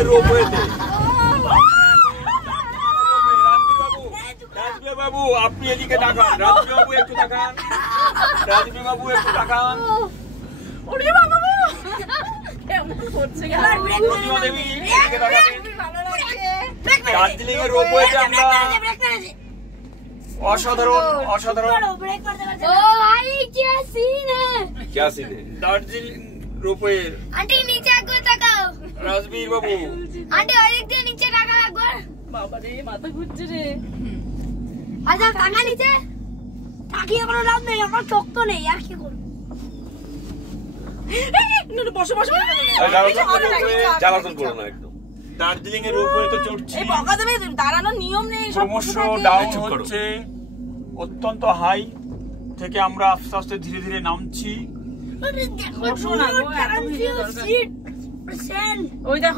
এর রোপওয়েতে। রাজবীর বাবু আপনি এদিকে তাকান, রাজবীর বাবু একটু তাকান, রাজবীর বাবু একটু তাকান। ওরে বাবা কেমন করছে প্রতিমা দেবী এদিকে তাকাবেন। দার্জিলিং এর রোপওয়েতে আমরা অসাধারণ অসাধারণ দার্জিলিং রোপওয়ের। আন্টি নিচে একবার তাকাও। রাজবীর বাবু আন্টি ওই দিক দিয়ে নিচে তাকাও একবার। বাবা রে মাথা ঘুরছে রে। আচ্ছা টাকা নিচে তাকিয়ে কোনো লাভ নেই, আমার চোখ তো নেই আর কি করব। বসে বসে জ্বালাতন করো না একদম। দার্জিলিং এর রোপওয়েতে চড়ছি, এই বকা দেবে, দাঁড়ানোর নিয়ম নেই। ক্রমশ ডাউন হচ্ছে, অত্যন্ত হাই থেকে আমরা আস্তে আস্তে ধীরে ধীরে নামছি। বসো না গো, এত ভিডিও দরকার। ওই দেখো